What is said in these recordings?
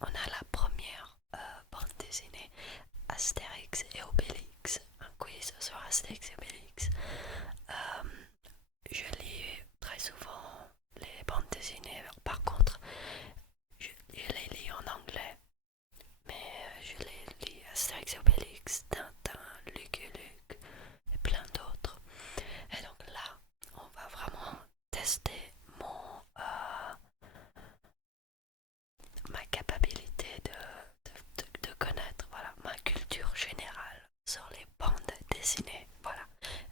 on a la première bande dessinée, Astérix et Obélix, un quiz sur Astérix et Obélix. Euh, je lis très souvent les bandes dessinées, par contre, je les lis en anglais, mais je les lis Astérix et Obélix, Tintin, Lucky Luke et plein d'autres. Et donc là, on va vraiment tester ma capacité de connaître voilà, ma culture générale sur les bandes dessinées. Voilà.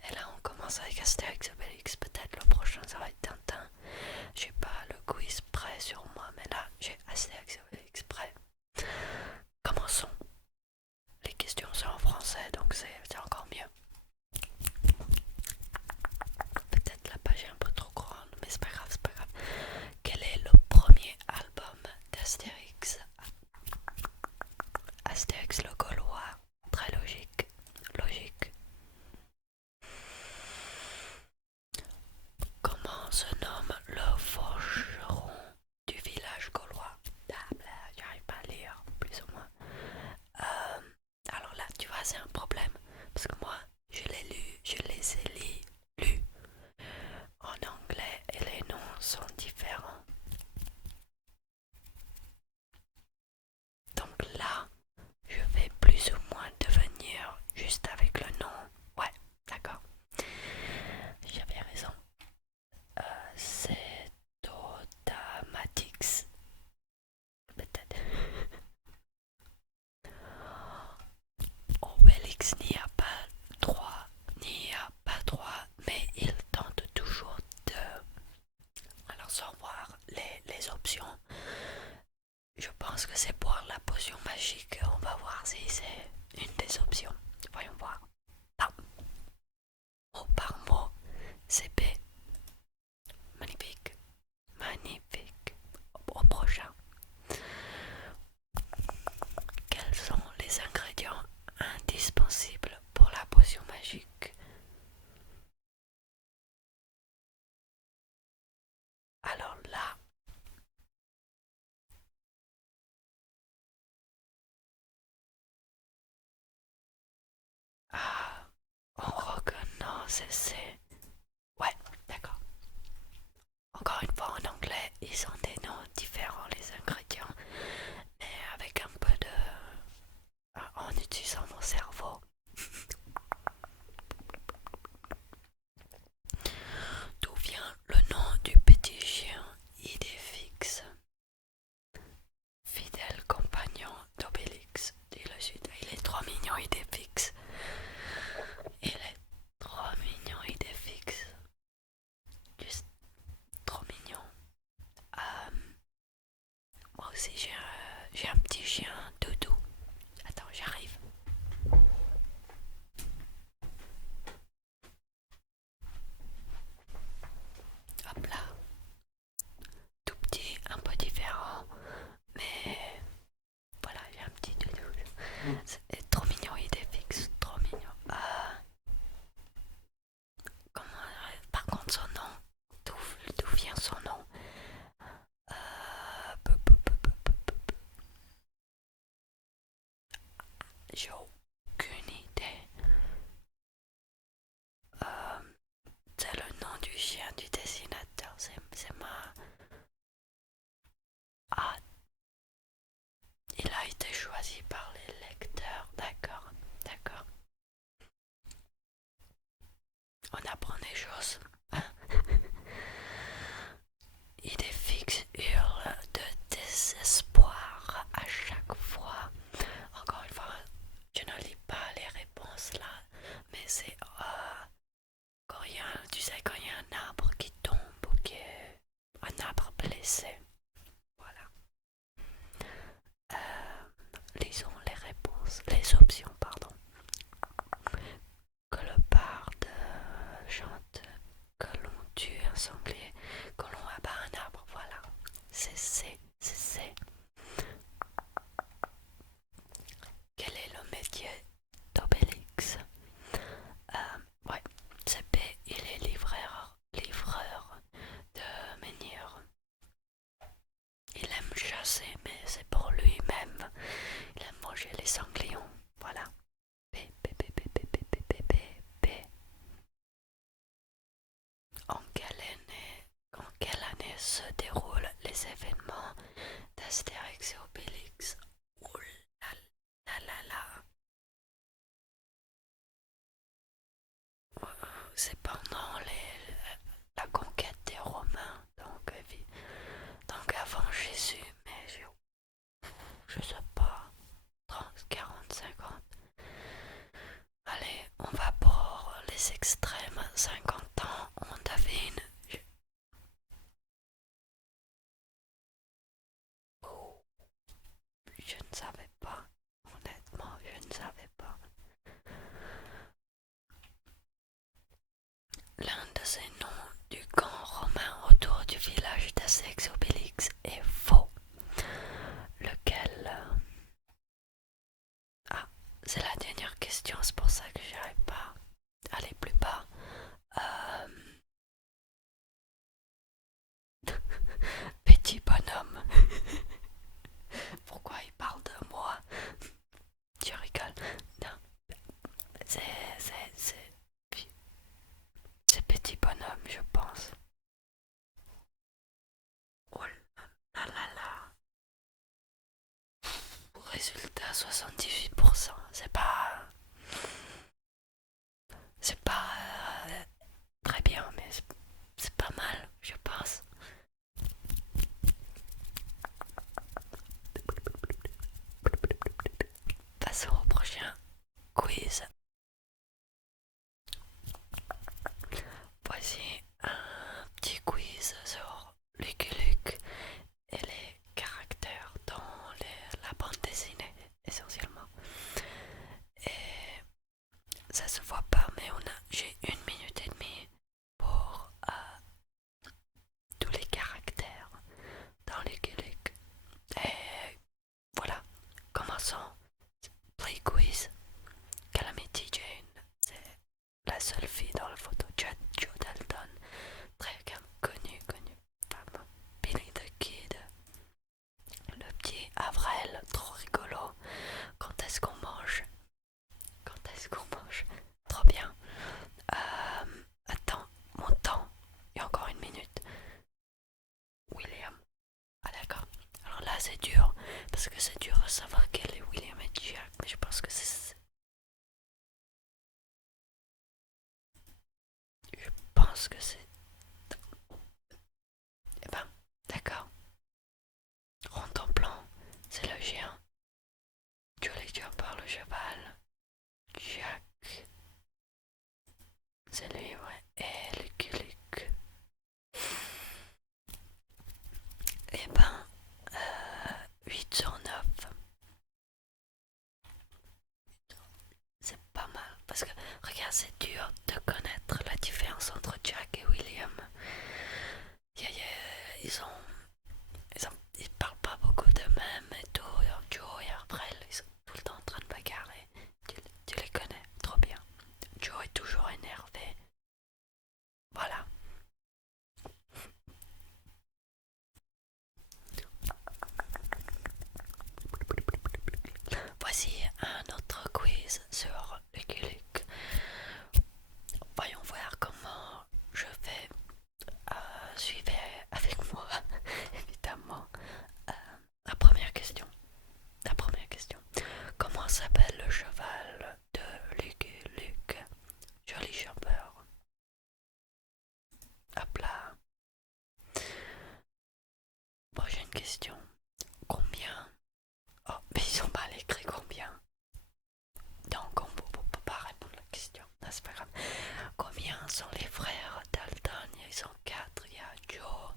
Et là, on commence avec Astérix Obélix. Peut-être le prochain, ça va être Tintin. J'ai pas le quiz prêt sur moi, mais là, j'ai Astérix Obélix prêt. Commençons. Les questions sont en français, donc c'est encore mieux. Peut-être la page est un peu trop grande, mais c'est pas grave, c'est pas grave. Quel est le premier album d'Astérix? Astérix le Gaulois. Très logique. Logique. Comment se nomme le forgeron du village gaulois? Ah, j'arrive pas à lire, plus ou moins. Alors là, tu vois, c'est un problème. Parce que moi, je l'ai lu, je les ai lus en anglais et les noms sont différents. Donc là, je vais plus ou moins devenir juste avec le nom. Ouais, d'accord. J'avais raison. C'est Totamatix. Peut-être. Obélix n'y a pas droit, n'y a pas droit, mais il tente toujours de. Alors, sans voir les options, je pense que c'est boire la potion magique. On va voir si c'est une des options. Voyons voir. Ah, mot par mot, c'est B. Magnifique. Magnifique. Au prochain. Quels sont les ingrédients indispensables pour la potion magique? Alors là, ah, on reconnaît, c'est. Ouais, d'accord. Encore une fois en anglais, ils ont des noms différents, les ingrédients, mais avec un peu de. En utilisant mon cerveau. D'où vient le nom du petit chien Idéfix, fidèle compagnon d'Obélix? Dit le sud. Il est trop mignon, Idéfix. Il est trop mignon, Idéfix. Juste trop mignon. Euh, Moi aussi, j'ai un petit chien, Doudou. Attends, j'arrive. Hop là. Tout petit, un peu différent. Mais voilà, j'ai un petit Doudou. C'est trop mignon, Idéfix. Trop mignon. Par contre, son nom. D'où vient son nom? se déroulent les événements d'Astérix et Obélix? Ouh là là là là. C'est pendant la conquête des Romains, donc avant Jésus, mais je sais pas, 30, 40, 50. Allez, on va pour les extrêmes, 50 ans, on devine. Oh, je ne savais pas, honnêtement, je ne savais pas. L'un de ces noms du camp romain autour du village d'Astérix et Obélix est faux. Lequel? Ah, c'est la dernière question, c'est pour ça que j'y arrive pas. Allez, plus bas. Euh, Petit bonhomme. Pourquoi il parle de moi? Tu rigoles? Non, c'est, c'est, c'est, c'est petit bonhomme, je pense. Oh là là là. Résultat 78%. C'est pas très bien, mais c'est pas mal, je pense. Passons au prochain quiz. Voici un petit quiz sur Lucky Luke et les caractères dans la bande dessinée, essentiellement. Et ça se voit pas, mais j'ai 1 minute et demie pour tous les caractères dans Lucky Luke. Et voilà, commençons. Play quiz. Calamity Jane, c'est la seule fille dans la photo. Joe Dalton, très connue femme. Billy the Kid, le petit Avril, trop rigolo. Quand est-ce qu'on mange? Quand est-ce qu'on mange? Trop bien. Attends, mon temps. Il y a encore 1 minute. William. Ah d'accord. Alors là c'est dur. Parce que c'est dur à savoir quel est William et Jack. Mais je pense que c'est... Je pense que c'est... Eh ben, d'accord. Rond en plan. C'est le chien. Jolly Jumper le cheval. Jack. C'est lui, ouais. Et Lucky Luke. Eh ben, 8 sur 9. C'est pas mal. Parce que, regarde, c'est dur de connaître la différence entre Jack et William. Ils parlent pas beaucoup d'eux-mêmes et tout. Joe et April, ils sont tout le temps en train de bagarrer. Tu les connais trop bien. Joe est toujours énervé. Voilà. Voici un autre quiz sur Lucky Luke. Voyons voir comment je vais. Suivez avec moi, évidemment. Euh, la première question. La première question. Comment s'appelle le cheval de Lucky Luke? Jolly Jumper. Hop là. Prochaine question. Combien? Oh, mais ils ont mal écrit combien. Donc on peut pas répondre à la question. Non, c'est pas grave. Combien sont les frères Dalton? Ils sont 4. Il y a Joe,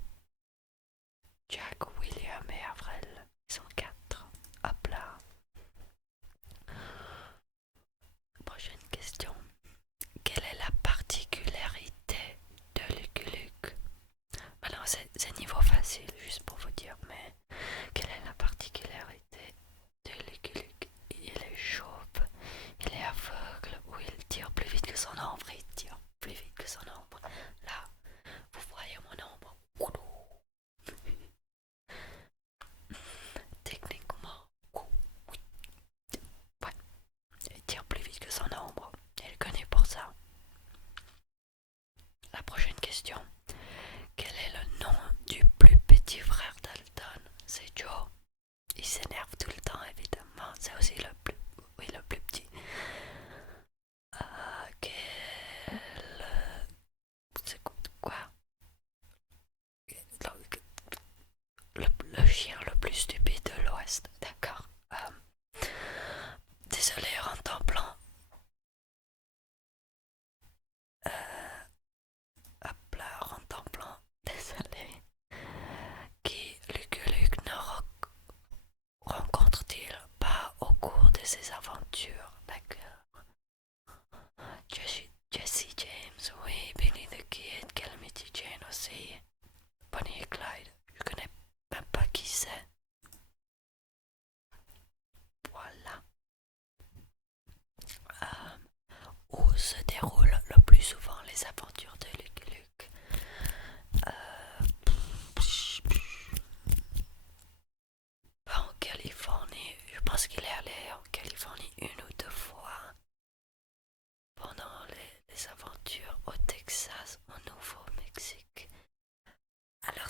Jack, William et Avril. Ils sont 4. Hop là. Prochaine question. Quelle est la particularité de Lucky Luke? Alors c'est niveau facile, juste pour vous dire, mais quelle est la particularité de Lucky Luke? Il est chauve, il est aveugle ou il tire plus vite que son ombre? Il tire plus vite que son ombre.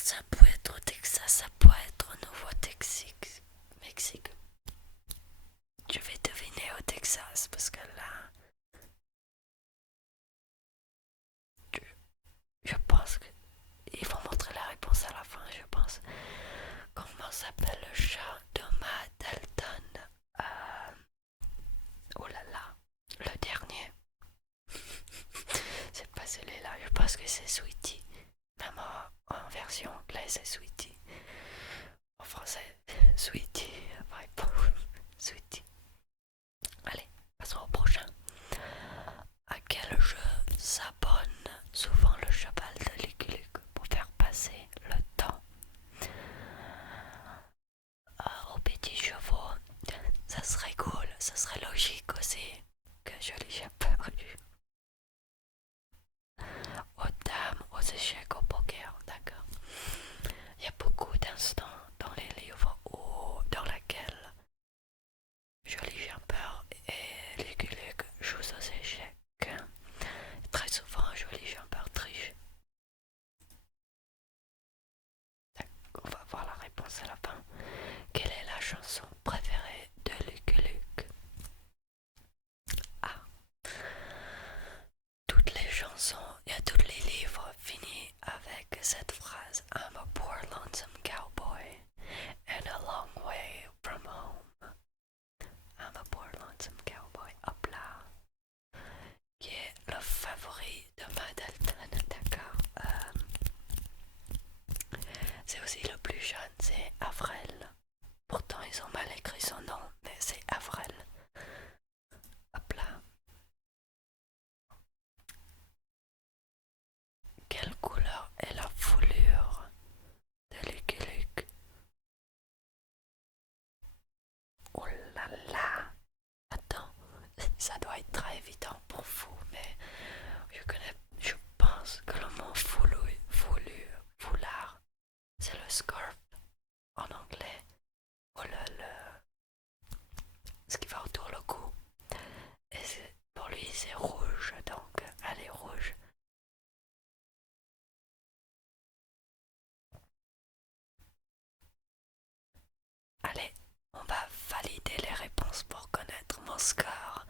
Ça peut être au Texas, ça peut être au Nouveau-Mexique. Mexique. Je vais deviner au Texas parce que là, je, je pense qu'ils vont montrer la réponse à la fin, je pense. Comment s'appelle le chat de Matt Dalton? Oh là là, le dernier. C'est pas celui-là, je pense que c'est Sweetie. Même en version anglaise, c'est Sweetie. En français, Sweetie. Ouais, Sweetie. Allez, passons au prochain. À quel jeu s'abonne souvent le cheval de Lucky Luke pour faire passer le temps? Aux petits chevaux, ça serait cool, ça serait logique aussi que je l'ai déjà perdu. Aux dames, aux échecs, au poker, d'accord. Il y a beaucoup d'instants dans les livres où, dans lesquels Joli Jumper et Lucky Luke jouent aux échecs. Très souvent, Joli Jumper triche. On va voir la réponse à la fin. Quelle est la chanson préférée de Lucky Luke? Ah, toutes les chansons et tous les livres finissent avec cette phrase: I'm a poor lonesome cowboy and a long way from home. I'm a poor lonesome cowboy. Hop là. Qui est le favori de Madalton, d'accord. C'est aussi le plus jeune, c'est Avril. Pourtant, ils ont mal écrit son nom, mais c'est Avril. Hop là. Quelle couleur est la foulure de Lucky Luke? Oh là là. Attends, ça doit être très évident pour vous, mais je pense que le mot foulard, c'est le scarf en anglais, ou ce qui va autour le cou. Et pour lui, c'est rouge, donc elle est rouge. Allez, on va valider les réponses pour connaître mon score.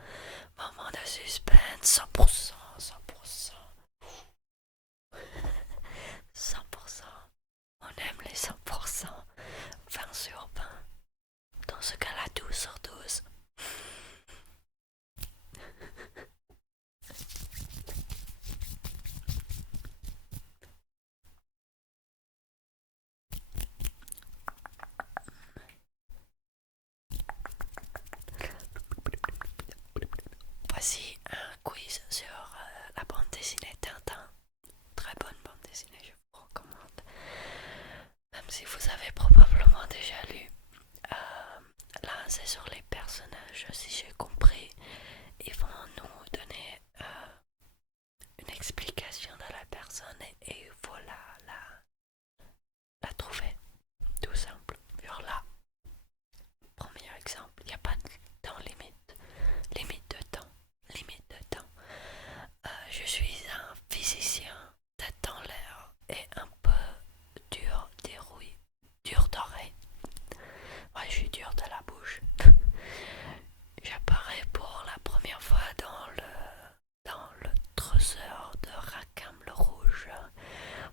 Moment de suspense, 100%, 100%, 100%. On aime les 100%, 20 sur 20. Dans ce cas-là, 12 sur 12. Voici un quiz sur la bande dessinée Tintin. Très bonne bande dessinée, je vous recommande. Même si vous avez probablement déjà lu. Là, c'est sur les personnages, si j'ai compris. Ils vont nous donner une explication de la personne et il faut la trouver. Tout simple. Genre là, premier exemple, il n'y a pas de temps limite. Limite de temps. Limite de temps. Je suis un physicien, tête dans l'air et un peu dur dérouillé. Dur d'oreille. Ouais, je suis dur de la bouche. J'apparais pour la première fois dans le trésor de Rackham le Rouge.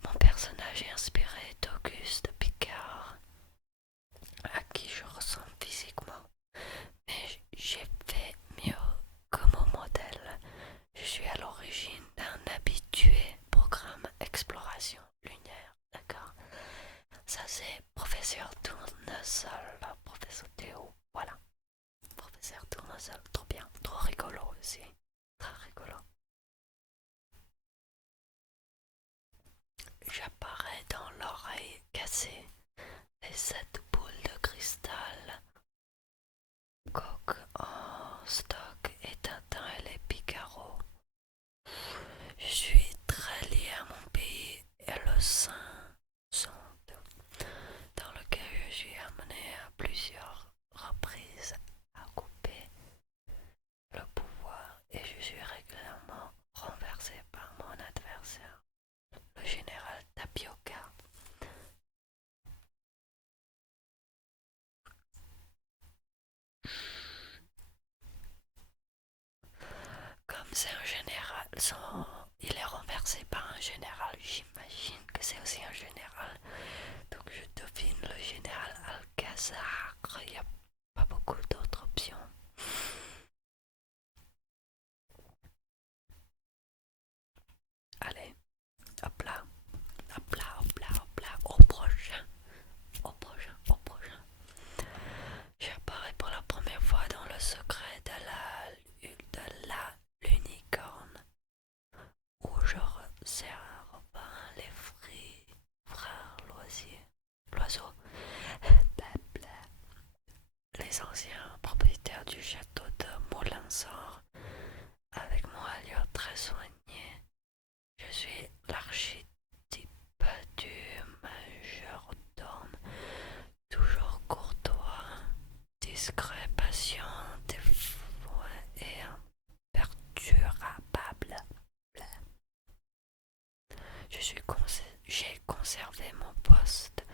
Mon personnage est inspiré d'Auguste Picard, à qui je ressemble physiquement, mais j'ai fait mieux que mon modèle. Je suis à l'origine d'un habitué programme exploration lunaire, d'accord? Ça c'est professeur Tournesol, professeur Théo, voilà. Professeur Tournesol, trop bien, trop rigolo aussi, très rigolo. J'apparais dans l'oreille cassée, les 7 boules de cristal, coque en stock et Tintin et les Picaros. Je suis très lié à mon pays et le Saint dans lequel je suis amené à plusieurs reprises à couper le pouvoir et je suis régulièrement renversé par mon adversaire, le général Tapioca. il est renversé par un général. J'imagine que c'est aussi un général. Donc je devine le général Alcazar. Il n'y a pas beaucoup d'autres options. Allez, hop là, hop là, hop là, hop là, au prochain, au prochain, au prochain. J'apparais pour la première fois dans le secret de la l'unicorne, où je observe les frères l'oiseau, les anciens propriétaires du château de Moulinsort, avec mon allure très soignée. Je suis l'archétype du majordome, toujours courtois, discret, patient, dévoué et imperturbable. J'ai conservé mon poste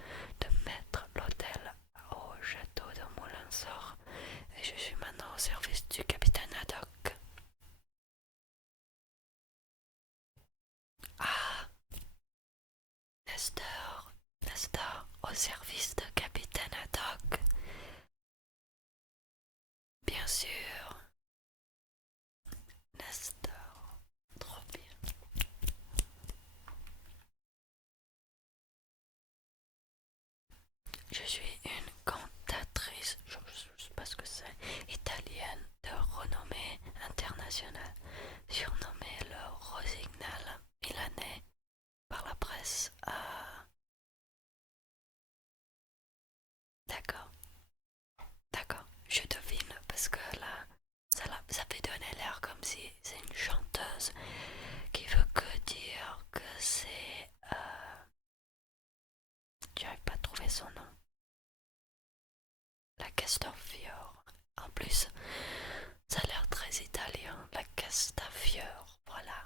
de maître l'hôtel au château de Moulinsort et je suis maintenant au service du capitaine Haddock. Ah, Nestor, au service de capitaine Haddock. Bien sûr, Nestor, trop bien. Je suis une cantatrice, je ne sais pas ce que c'est, italienne de renommée internationale, surnommée le Rosignal milanais par la presse. Ah, d'accord, d'accord, je devine parce que là, ça fait donner l'air comme si c'est une chanteuse qui veut que dire que c'est... j'arrive pas à trouver son nom. La Castafiore. En plus, ça a l'air très italien, la Castafiore, voilà.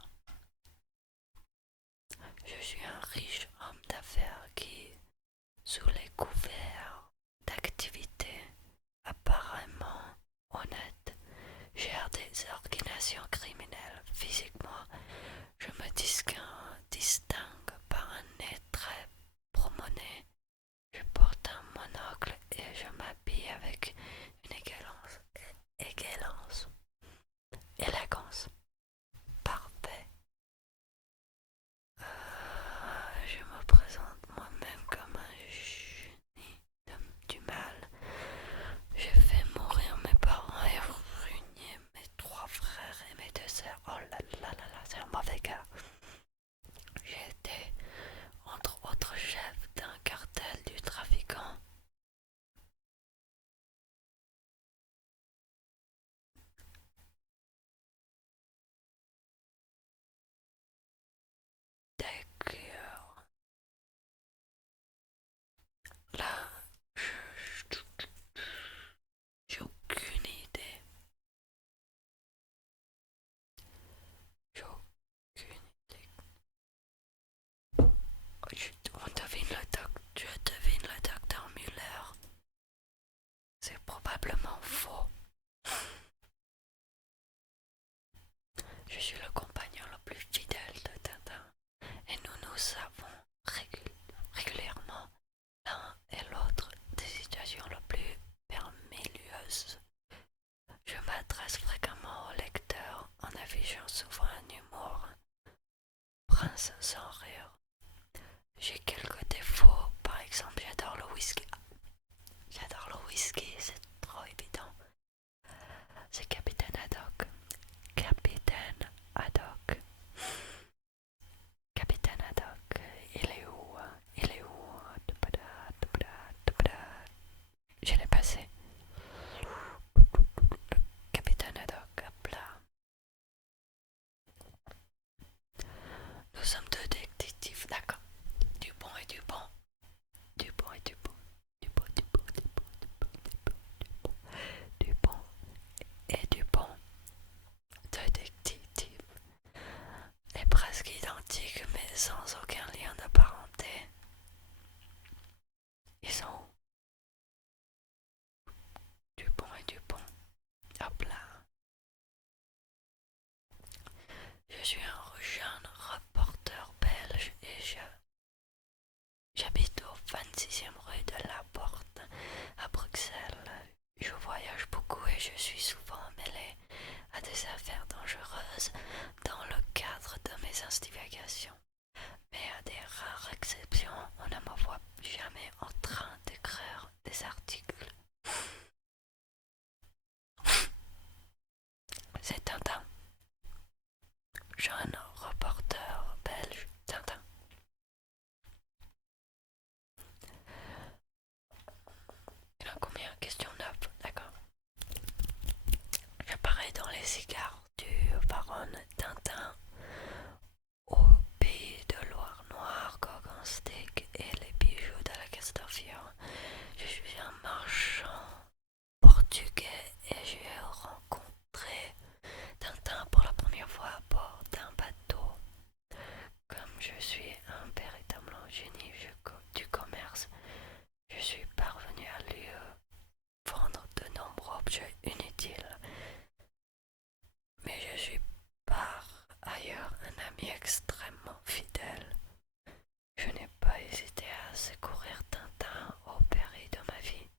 Je suis un riche homme d'affaires qui, sous les couverts d'activités apparemment honnêtes, gère des organisations criminelles. Physiquement, je me distingue par un nez très promené. Je porte un monocle et je m'habille avec une élégance. Parfait. Je me présente moi-même comme un génie du mal. J'ai fait mourir mes parents et ruiné mes trois frères et mes deux sœurs. Oh là là là là, c'est un mauvais gars. J'ai été, entre autres, chef d'un cartel du trafiquant d'accueil. Là, j'ai aucune idée. J'ai aucune idée. Je devine le docteur Muller. C'est probablement faux. Je suis le compagnon le plus fidèle de Tintin et nous nous savons régulièrement l'un et l'autre des situations les plus vermilleuses. Je m'adresse fréquemment au lecteur en affichant souvent un humour prince sans rire. J'ai quelques défauts, par exemple j'adore le whisky. J'adore le whisky, c'est trop évident. C'est Capitaine Haddock. Capitaine Haddock. Capitaine Haddock. Il est où? Il est où? Je l'ai passé. Capitaine Haddock, hop là. Nous sommes deux détectives, d'accord. Dupont et Dupont. Dupont et Dupont. Dupont, Dupont, Dupont, Dupont, Dupont, Dupont. Dupont et Dupont. Deux détectives. Est presque identiques mais sans aucun lien de parenté. Ils sont où? Dupont et Dupont. Hop là. Je suis un J'habite au 26e rue de la Porte à Bruxelles. Je voyage beaucoup et je suis souvent mêlé à des affaires dangereuses dans le cadre de mes investigations. Mais à des rares exceptions, on ne me voit jamais en train d'écrire des articles. C'est Tintin, jeune reporter belge. Tintin. Il y en a combien? Question 9, d'accord. J'apparais dans les cigares du baron Tintin au pays de Loire Noire, Gorgonstick et les bijoux de la Castafiore. Je suis un marchand portugais et j'ai rencontré Tintin pour la première fois à bord d'un bateau. Comme je suis un véritable génie du commerce, je suis parvenu à lui vendre de nombreux objets inutiles. Mais je suis par ailleurs un ami extrêmement fidèle. Je n'ai pas hésité à secourir Tintin au péril de ma vie.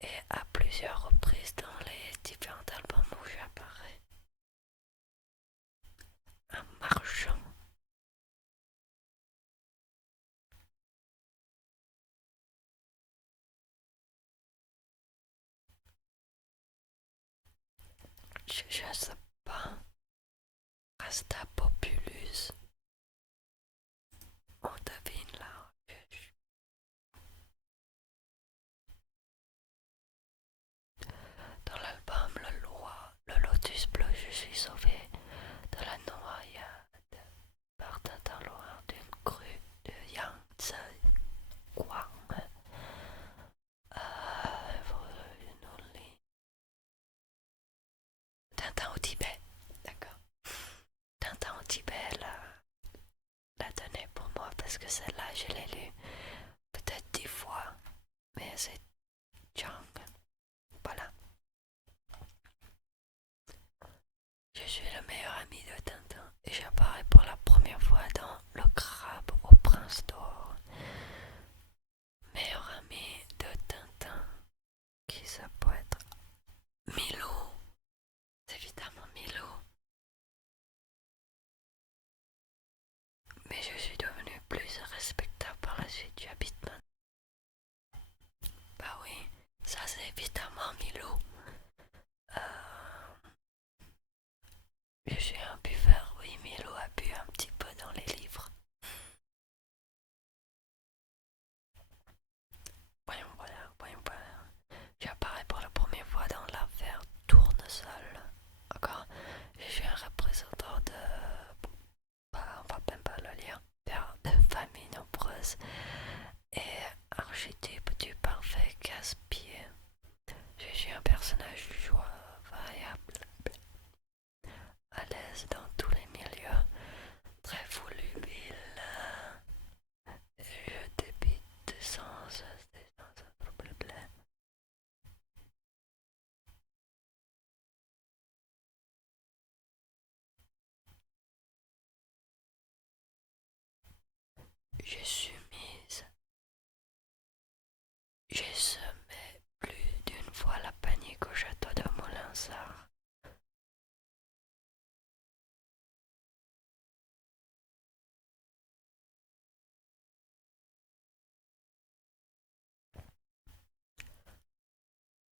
Et à plusieurs reprises dans les différents albums où j'apparais. Un marchand. Je sais pas. Rasta Populus. On devine là. Dans l'album Le Lotus Bleu, je suis sauvé de la noyade par Tintin loin d'une crue de Yangtze Guang. Tintin au Tibet, d'accord. Tintin au Tibet, la donnée pour moi parce que celle-là, je l'ai lue peut-être 10 fois, mais c'est Chang. Voilà. Je suis le meilleur ami de Tintin et j'apparais pour la première fois dans Le Crabe au Prince d'Or. Meilleur ami de Tintin, qui ça peut être? Milou, c'est évidemment Milou. Mais je suis devenu plus respectable par la suite, j'habite maintenant. Bah oui, ça c'est évidemment Milou. Euh, je suis un buveur, oui, Milou a bu un petit peu dans les livres. Voyons. J'apparais pour la première fois dans l'affaire Tournesol. Encore, je suis un représentant de... Bah, on va même pas le lire. De familles nombreuses et archétype du parfait casse-pied. Je suis un personnage variable, à l'aise dans tous les milieux, très volubile. Je débite sans problème. Je suis mise. J'ai semé plus d'une fois la panique au château de Moulinsart.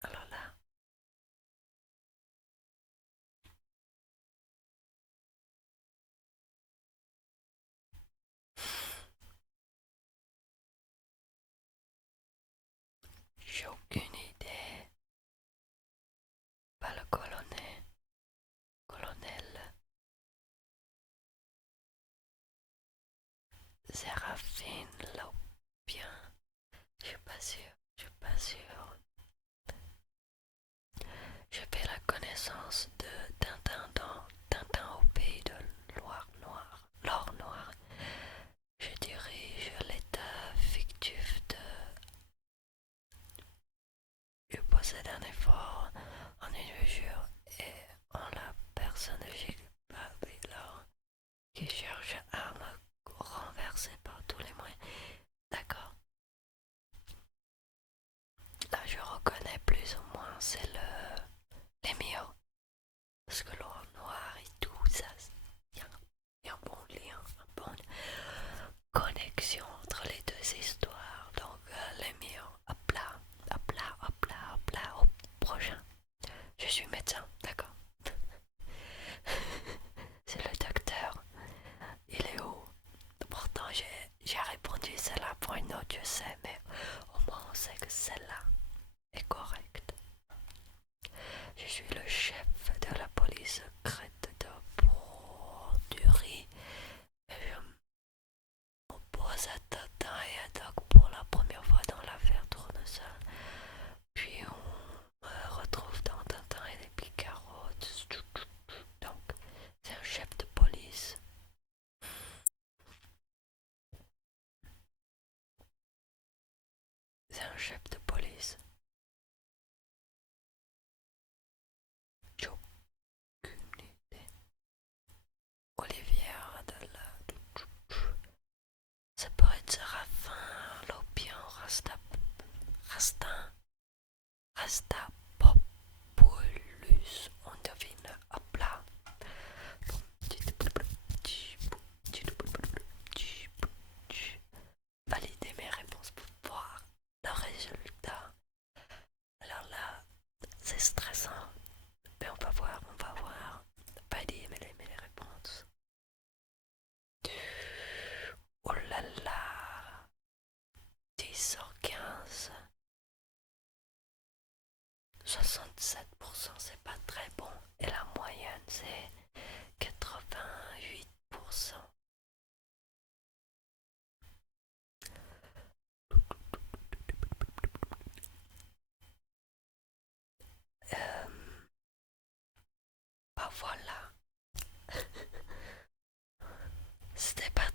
Alors là, j'ai aucune idée. Pas le colonel. Colonel. Séraphine Lopien. Je suis pas sûr. Je suis pas sûr. Je fais la connaissance de Tintin dans Tintin au pays de Loire Noire. L'or noir. Je dirige l'état fictif de... Je possède un effort en une mesure et en la personne de Gilles Babylor qui cherche à me renverser par tous les moyens. c'est les meilleurs. Parce que le noir et tout, ça, il y a un bon lien, une bonne connexion entre les deux histoires. Donc, les meilleurs, hop là, hop là, hop là, hop là, au prochain. Je suis médecin, d'accord. C'est le docteur. Il est où? Pourtant, j'ai répondu celle-là pour une autre, je sais, mais au moins on sait que celle-là est correcte. Je suis le chef de la police secrète de Bordurie et je m'oppose à Tintin et à Doc pour la première fois dans l'affaire Tournesol. Puis on me retrouve dans Tintin et les Picarots. Donc, c'est un chef de police. C'est un chef de police. J'ai aucune idée. Olivier de la... Ça pourrait être Séraphin, Lopian, Rastin, Rastapopoulos. On devine, hop là. Valider mes réponses pour voir le résultat. Alors là, c'est stressant. Mais on va voir, on va voir. Valider mes réponses. Oh là là. 10 sur 15. 67%, c'est pas très bon. Et la moyenne, c'est 88%. Euh, Bah voilà. C'était pas